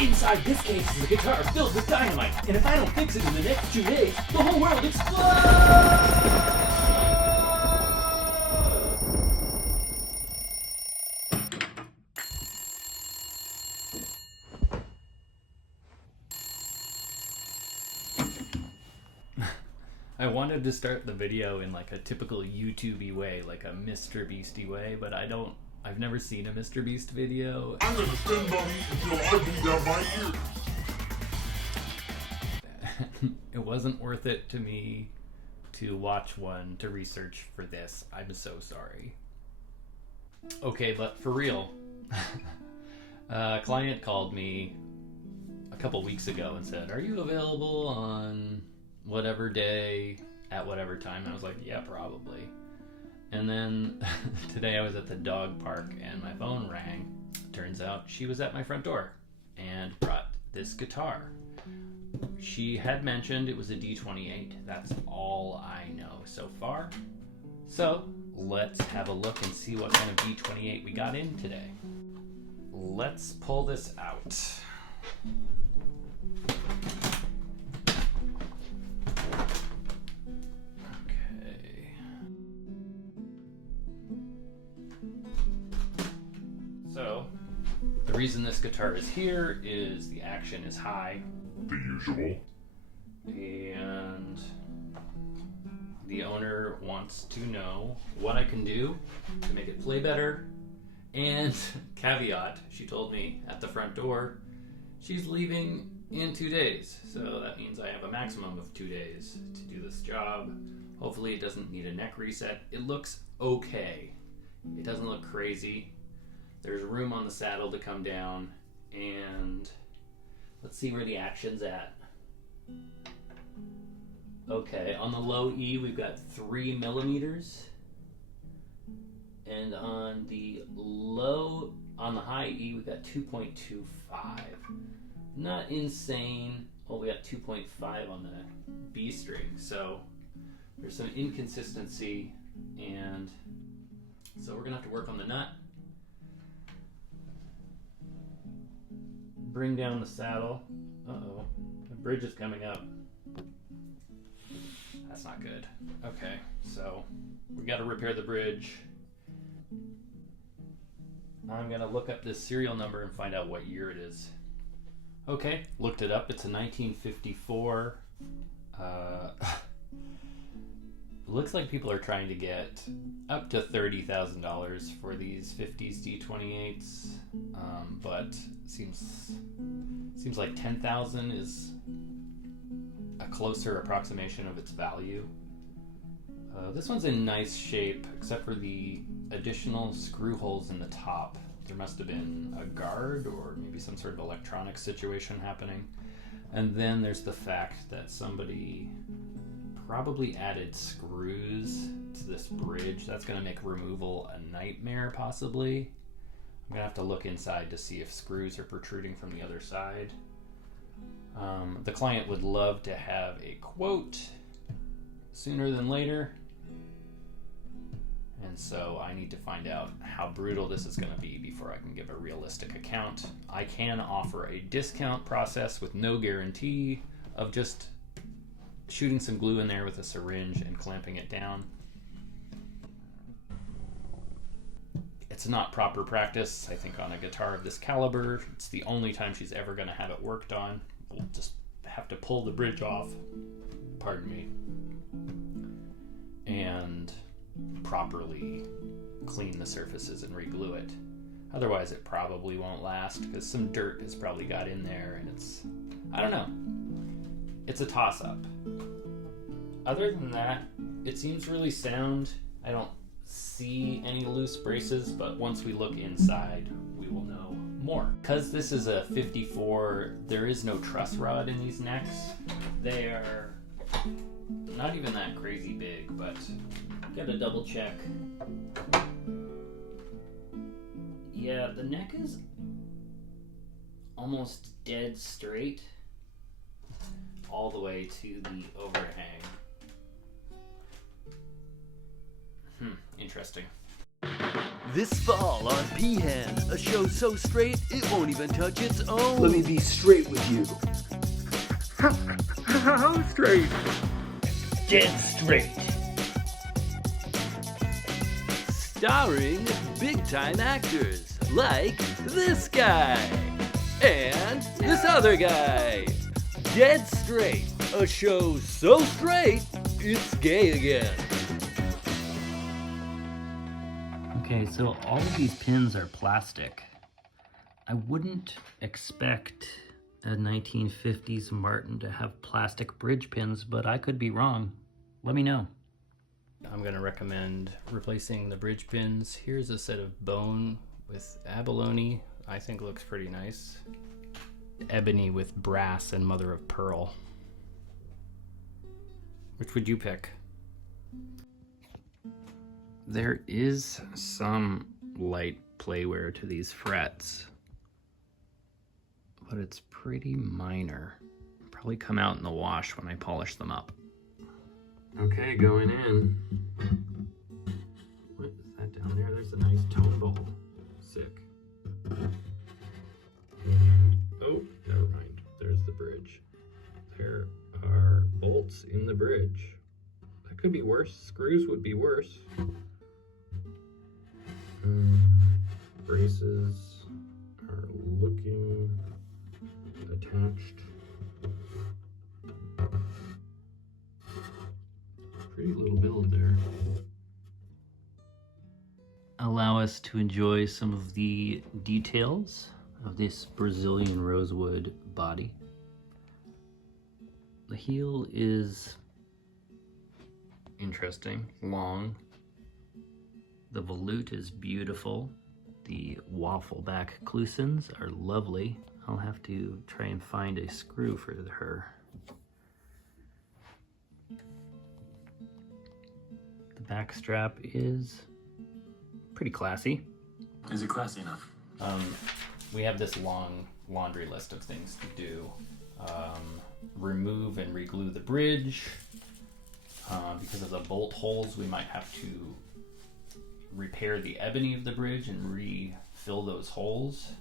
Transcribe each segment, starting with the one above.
Inside this case is a guitar filled with dynamite, and if I don't fix it in the next 2 days, the whole world explodes! I wanted to start the video in like a typical YouTube-y way, like a Mr. Beasty way, but I've never seen a Mr. Beast video. I'm gonna spend money until I bleed out my ears. It wasn't worth it to me to watch one to research for this. I'm so sorry. Okay, but for real, a client called me a couple weeks ago and said, "Are you available on whatever day at whatever time?" And I was like, "Yeah, probably." And then today I was at the dog park and my phone rang. Turns out she was at my front door and brought this guitar. She had mentioned it was a D28. That's all I know so far. So let's have a look and see what kind of D28 we got in today. Let's pull this out. So, the reason this guitar is here is the action is high. The usual. And the owner wants to know what I can do to make it play better. And caveat, she told me at the front door, she's leaving in 2 days. So that means I have a maximum of 2 days to do this job. Hopefully it doesn't need a neck reset. It looks okay. It doesn't look crazy. There's room on the saddle to come down, and let's see where the action's at. Okay, on the low E we've got 3 millimeters, and on the high E we've got 2.25. Not insane. Well, we got 2.5 on the B string, so there's some inconsistency, and so we're gonna have to work on the nut. Bring down the saddle. Uh-oh, the bridge is coming up. That's not good. Okay, so we got to repair the bridge. I'm gonna look up this serial number and find out what year it is. Okay, looked it up. It's a 1954. Looks like people are trying to get up to $30,000 for these 50s D28s, but seems like 10,000 is a closer approximation of its value. This one's in nice shape, except for the additional screw holes in the top. There must have been a guard or maybe some sort of electronic situation happening. And then there's the fact that somebody probably added screws to this bridge. That's going to make removal a nightmare, possibly. I'm going to have to look inside to see if screws are protruding from the other side. The client would love to have a quote sooner than later. And so I need to find out how brutal this is going to be before I can give a realistic account. I can offer a discount process with no guarantee of just shooting some glue in there with a syringe and clamping it down. It's not proper practice, I think, on a guitar of this caliber. It's the only time she's ever going to have it worked on. We'll just have to pull the bridge off, pardon me, and properly clean the surfaces and reglue it. Otherwise it probably won't last, because some dirt has probably got in there, and it's, I don't know, it's a toss-up. Other than that, it seems really sound. I don't see any loose braces, but once we look inside, we will know more. Because this is a 54, there is no truss rod in these necks. They are not even that crazy big, but gotta double check. Yeah, the neck is almost dead straight all the way to the overhang. Interesting. This fall on Peahen, a show so straight it won't even touch its own. Let me be straight with you. How straight? Dead straight. Starring big-time actors like this guy and this other guy. Dead Straight, a show so straight it's gay again. Okay, so all of these pins are plastic. I wouldn't expect a 1950s Martin to have plastic bridge pins, but I could be wrong. Let me know. I'm gonna recommend replacing the bridge pins. Here's a set of bone with abalone. I think looks pretty nice. Ebony with brass and mother of pearl. Which would you pick? There is some light playwear to these frets, but it's pretty minor. Probably come out in the wash when I polish them up. Okay, going in. What is that down there? There's a nice tone ball. Sick. Oh, never mind. There's the bridge. There are bolts in the bridge. That could be worse. Screws would be worse. Braces are looking attached. Pretty little build there. Allow us to enjoy some of the details of this Brazilian rosewood body. The heel is interesting, long. The volute is beautiful. The waffle back clusins are lovely. I'll have to try and find a screw for her. The back strap is pretty classy. Is it classy enough? We have this long laundry list of things to do. Remove and reglue the bridge. Because of the bolt holes, we might have to repair the ebony of the bridge and refill those holes.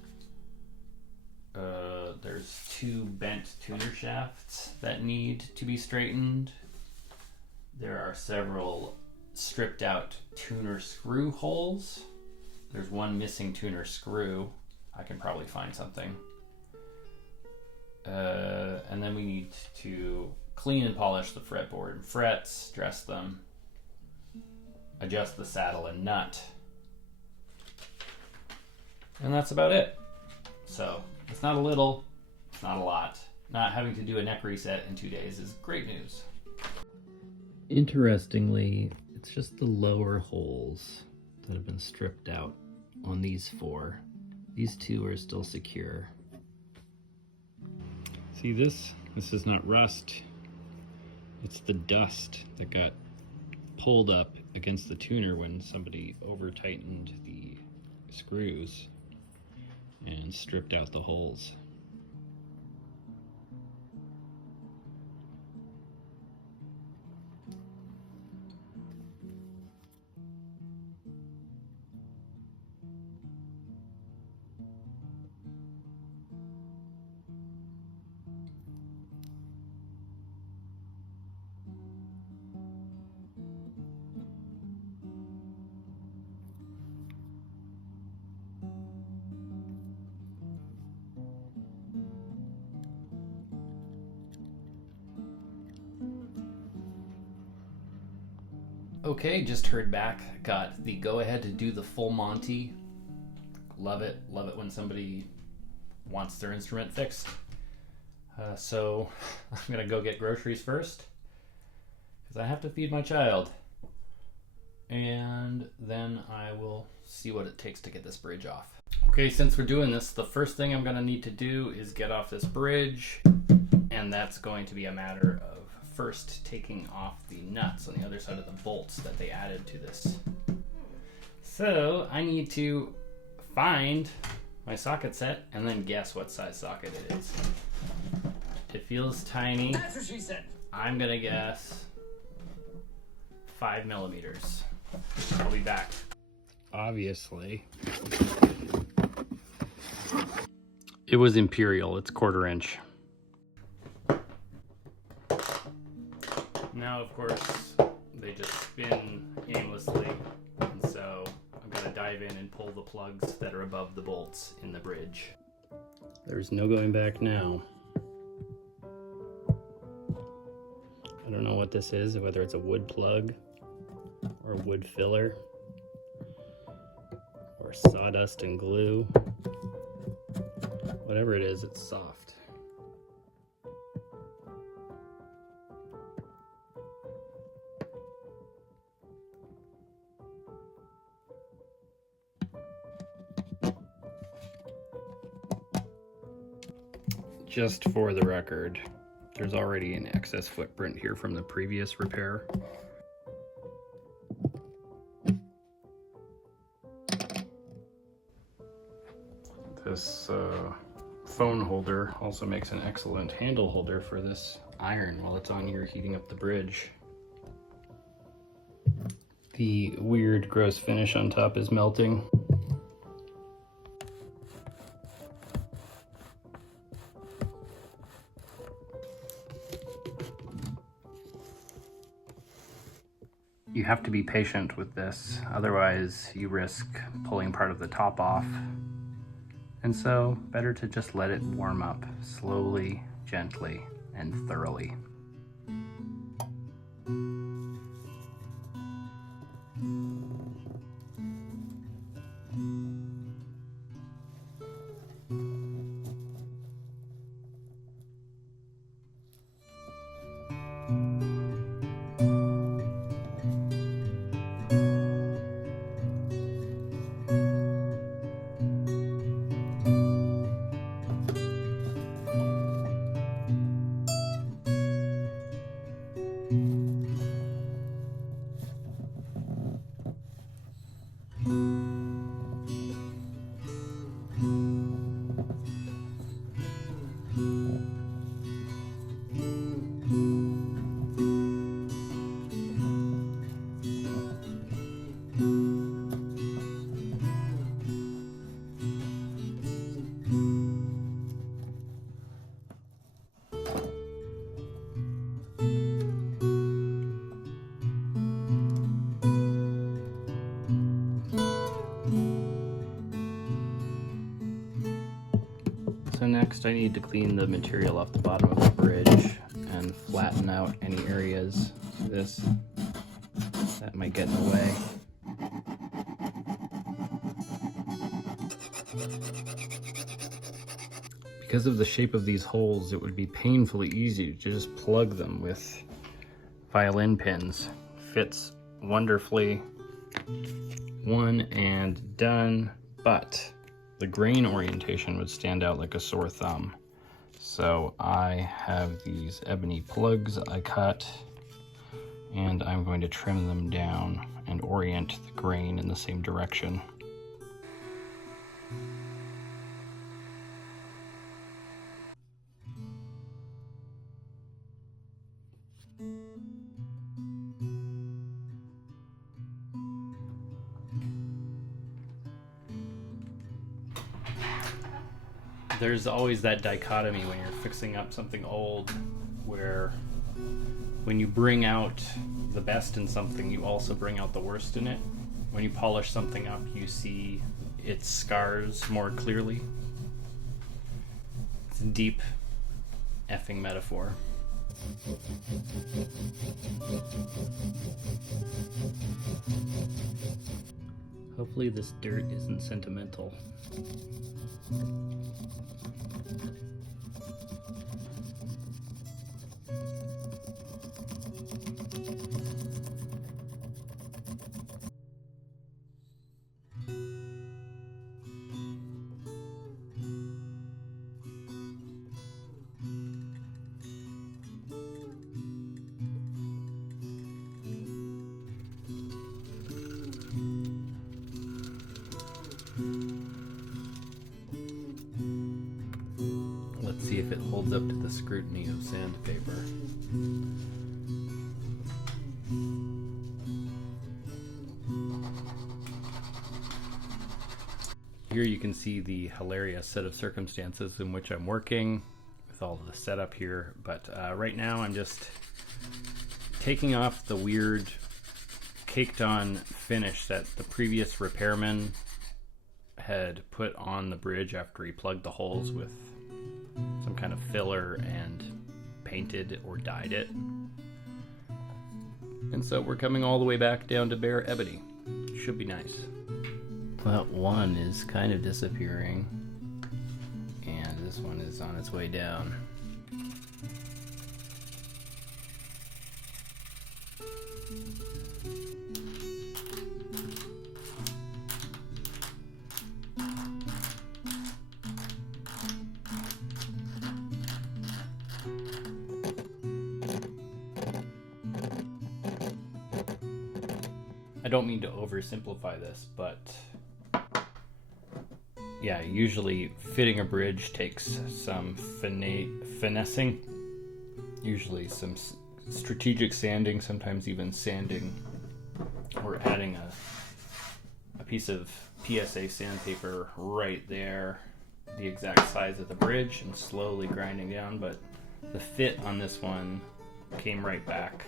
There's 2 bent tuner shafts that need to be straightened. There are several stripped out tuner screw holes. There's 1 missing tuner screw. I can probably find something. And then we need to clean and polish the fretboard and frets, dress them, adjust the saddle and nut. And that's about it. So it's not a little, it's not a lot. Not having to do a neck reset in 2 days is great news. Interestingly, it's just the lower holes that have been stripped out on these 4. These 2 are still secure. See this? This is not rust. It's the dust that got pulled up against the tuner when somebody over tightened the screws and stripped out the holes. Okay, just heard back. Got the go-ahead to do the full Monty. Love it. Love it when somebody wants their instrument fixed. So I'm going to go get groceries first because I have to feed my child. And then I will see what it takes to get this bridge off. Okay, since we're doing this, the first thing I'm going to need to do is get off this bridge. And that's going to be a matter of first taking off the nuts on the other side of the bolts that they added to this. So I need to find my socket set and then guess what size socket it is. It feels tiny. That's what she said. I'm gonna guess 5 millimeters. I'll be back. obviously. It was Imperial, it's 1/4 inch. Now, of course, they just spin aimlessly, and so I'm gonna dive in and pull the plugs that are above the bolts in the bridge. There's no going back now. I don't know what this is, whether it's a wood plug or a wood filler or sawdust and glue. Whatever it is, it's soft. Just for the record, there's already an excess footprint here from the previous repair. This phone holder also makes an excellent handle holder for this iron while it's on here heating up the bridge. The weird gross finish on top is melting. You have to be patient with this, otherwise you risk pulling part of the top off. And so, better to just let it warm up slowly, gently, and thoroughly. So next I need to clean the material off the bottom of the bridge and flatten out any areas that might get in the way. Because of the shape of these holes, it would be painfully easy to just plug them with violin pins. Fits wonderfully. One and done, but the grain orientation would stand out like a sore thumb. So I have these ebony plugs I cut, and I'm going to trim them down and orient the grain in the same direction. There's always that dichotomy when you're fixing up something old, where when you bring out the best in something, you also bring out the worst in it. When you polish something up, you see its scars more clearly. It's a deep effing metaphor. Hopefully this dirt isn't sentimental. Let's see if it holds up to the scrutiny of sandpaper. here you can see the hilarious set of circumstances in which I'm working with all of the setup here. But right now I'm just taking off the weird caked on finish that the previous repairman had put on the bridge after he plugged the holes with some kind of filler and painted or dyed it. And so we're coming all the way back down to bare ebony. Should be nice. Well, one is kind of disappearing, and this one is on its way down. I don't mean to oversimplify this, but yeah, usually fitting a bridge takes some finessing, usually some strategic sanding, sometimes even sanding or adding a piece of PSA sandpaper right there, the exact size of the bridge, and slowly grinding down. But the fit on this one came right back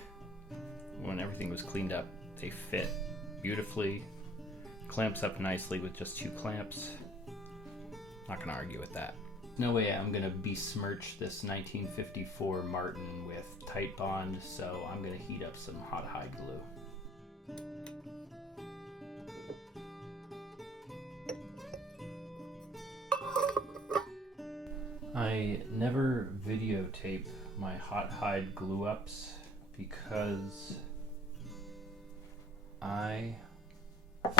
when everything was cleaned up. They fit beautifully, clamps up nicely with just 2 clamps. Not gonna argue with that. No way I'm gonna besmirch this 1954 Martin with tight bond, so I'm gonna heat up some hot hide glue. I never videotape my hot hide glue ups because I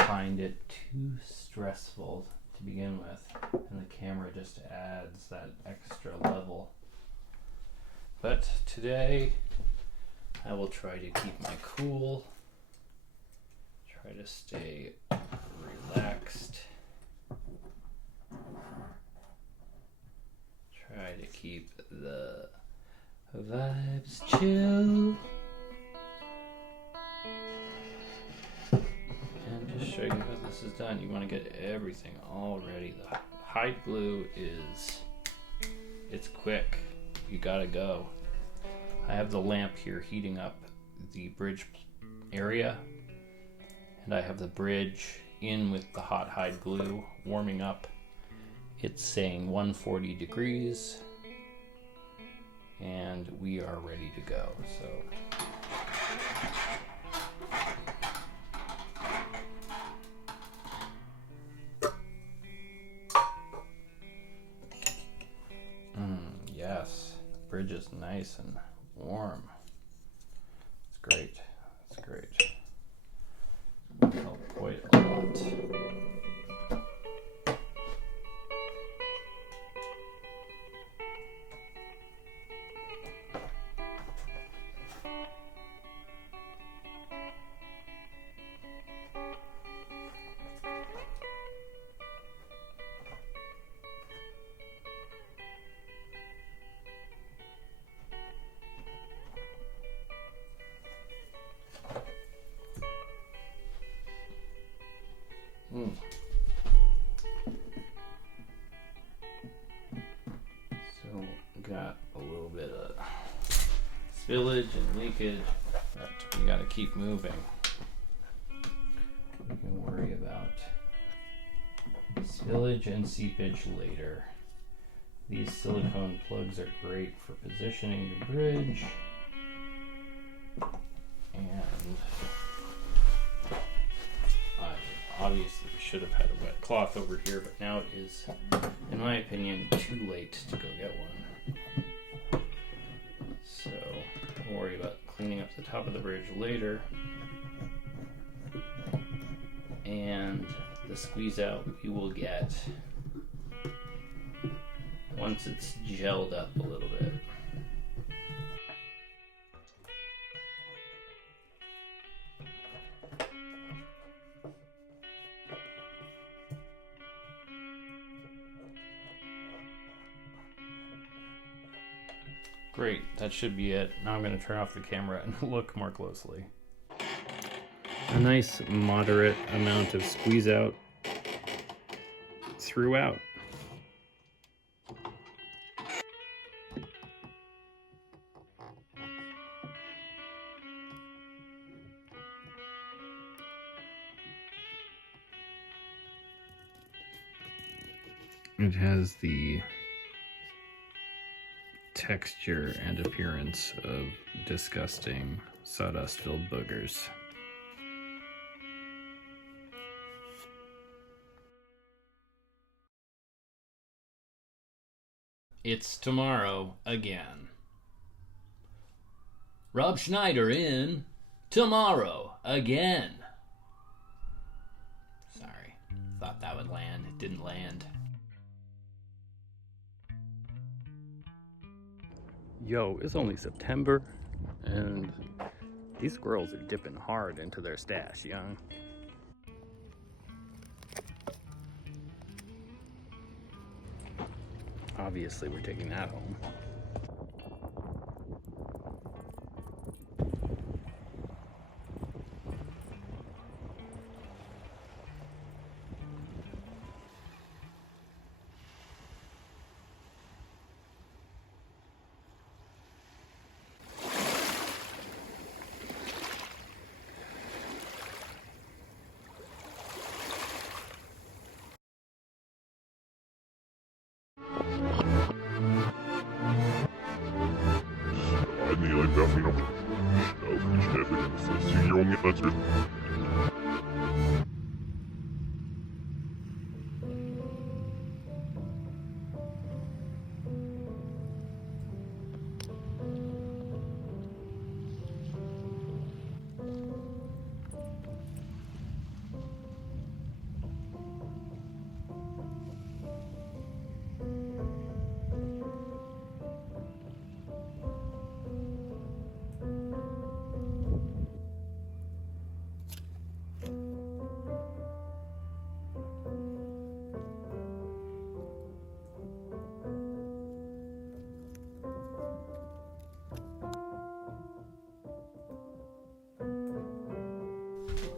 find it too stressful to begin with, and the camera just adds that extra level. But today I will try to keep my cool, try to stay relaxed, try to keep the vibes chill. Just show you how this is done. You want to get everything all ready. The hide glue it's quick. You gotta go. I have the lamp here heating up the bridge area, and I have the bridge in with the hot hide glue warming up. It's saying 140 degrees, and we are ready to go. So yes, the bridge is nice and warm. It's great. It's great. It will help quite a lot. So got a little bit of spillage and leakage, but we gotta keep moving. We can worry about spillage and seepage later. These silicone plugs are great for positioning the bridge, and obviously we should have had a wet cloth over here, but now it is, in my opinion, too late to go get one. So we'll worry about cleaning up the top of the bridge later. And the squeeze out you will get once it's gelled up a little bit. Great, that should be it. Now I'm going to turn off the camera and look more closely. A nice moderate amount of squeeze out throughout. It has the texture and appearance of disgusting sawdust-filled boogers. It's tomorrow again. Rob Schneider in tomorrow again. Sorry, thought that would land. It didn't land. Yo, it's only September, and these squirrels are dipping hard into their stash, young. Obviously, we're taking that home.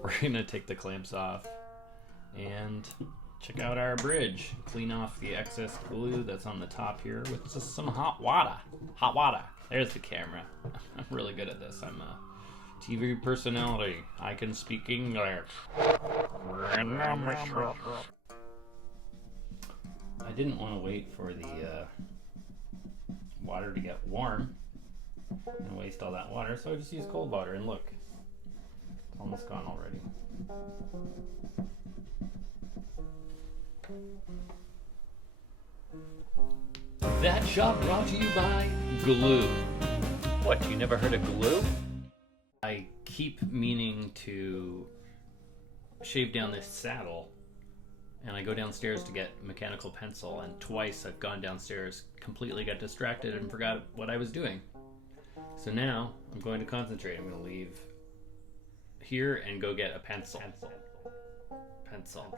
We're gonna take the clamps off and check out our bridge. Clean off the excess glue that's on the top here with just some hot water. Hot water. There's the camera. I'm really good at this. I'm a TV personality. I can speak English. I didn't want to wait for the water to get warm and waste all that water, so I just used cold water, and look. Almost gone already. That shot brought to you by glue. What, you never heard of glue? I keep meaning to shave down this saddle, and I go downstairs to get mechanical pencil, and twice I've gone downstairs, completely got distracted and forgot what I was doing. So now I'm going to concentrate. I'm going to leave here and go get a pencil. Pencil.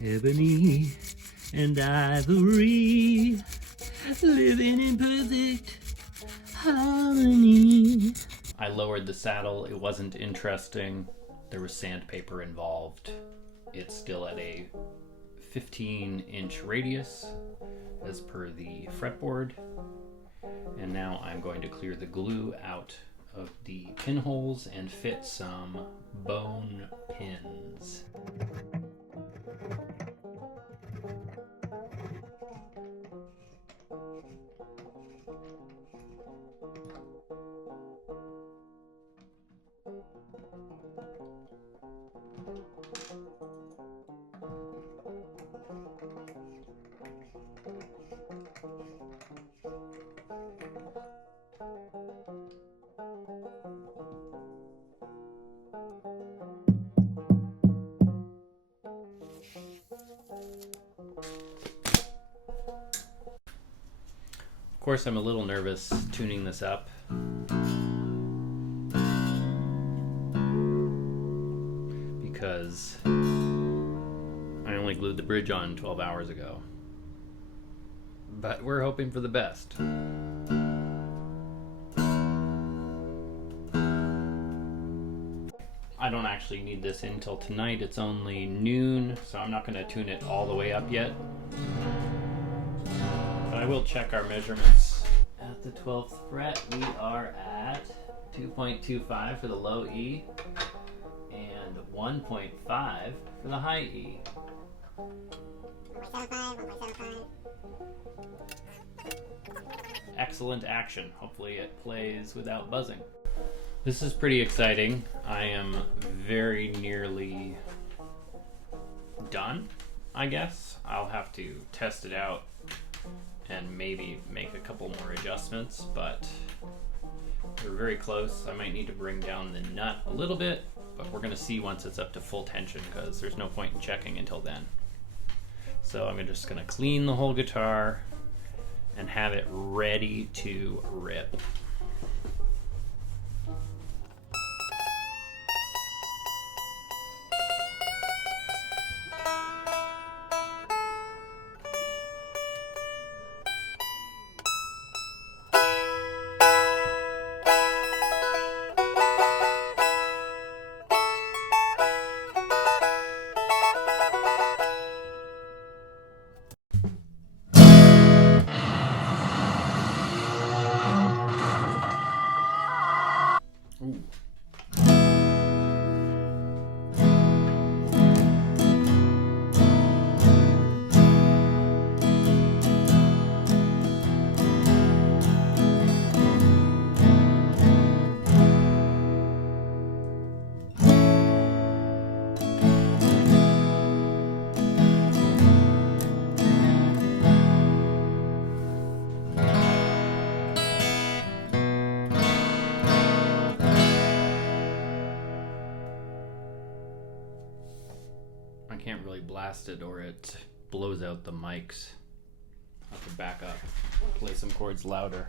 Ebony and ivory, living in perfect harmony. I lowered the saddle. It wasn't interesting. There was sandpaper involved. It's still at a 15-inch radius as per the fretboard. And now I'm going to clear the glue out of the pinholes and fit some bone pins. Of course, I'm a little nervous tuning this up. Because I only glued the bridge on 12 hours ago. But we're hoping for the best. I I don't actually need this in till tonight. It's only noon, so I'm not going to tune it all the way up yet. But I will check our measurements. At the 12th fret, we are at 2.25 for the low E and 1.5 for the high E. 1.75. Excellent action. Hopefully it plays without buzzing. This is pretty exciting. I am very nearly done, I guess. I'll have to test it out and maybe make a couple more adjustments, but we're very close. I might need to bring down the nut a little bit, but we're gonna see once it's up to full tension because there's no point in checking until then. So I'm just gonna clean the whole guitar and have it ready to rip. I can't really blast it or it blows out the mics. I'll have to back up, play some chords louder.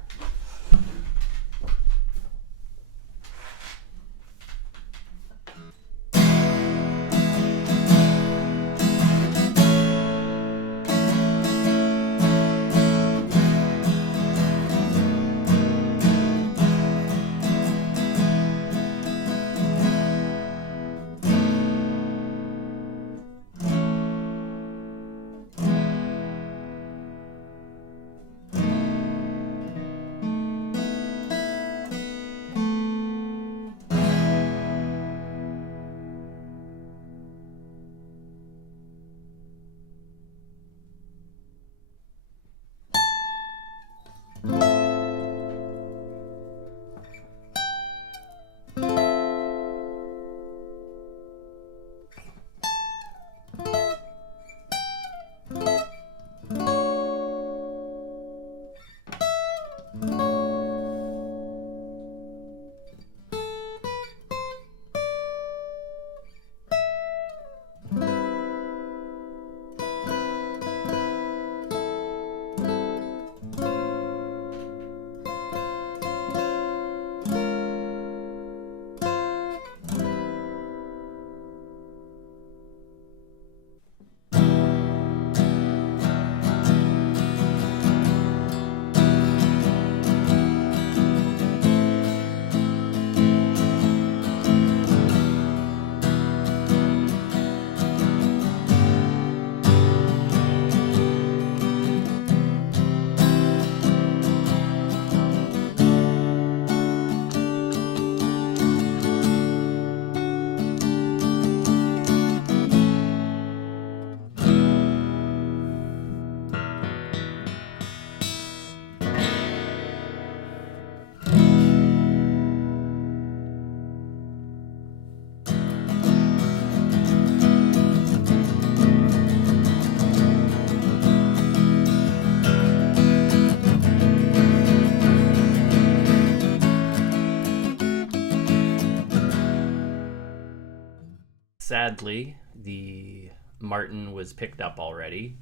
Sadly, the Martin was picked up already.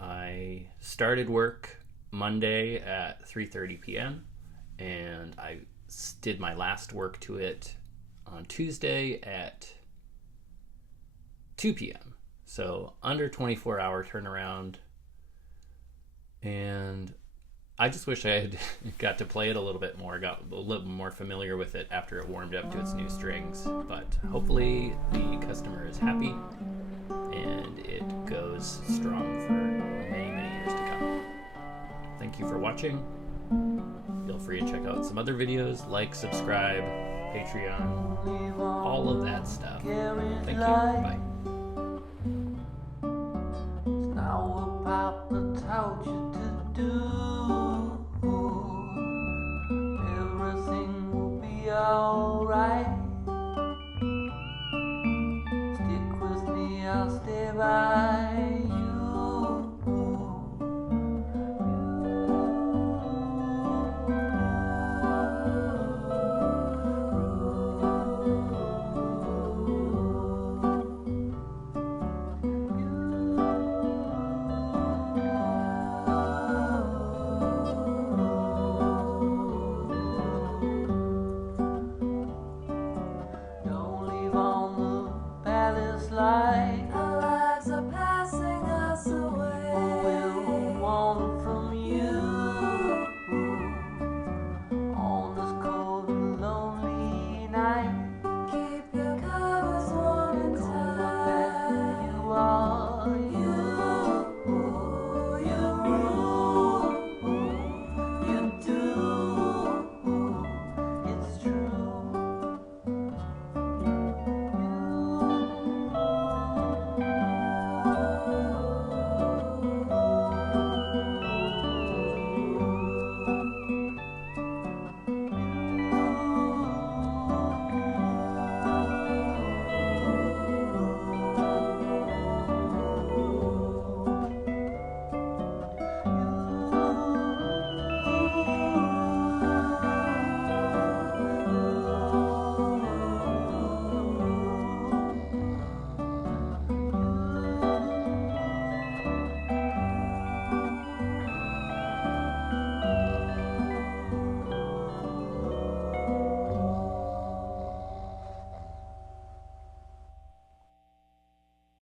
I started work Monday at 3:30 p.m. and I did my last work to it on Tuesday at 2 p.m. So under 24-hour turnaround. And I just wish I had got to play it a little bit more, got a little more familiar with it after it warmed up to its new strings. But hopefully the customer is happy and it goes strong for many, many years to come. Thank you for watching. Feel free to check out some other videos, like, subscribe, Patreon, all of that stuff. Thank you. Bye. Now about the torture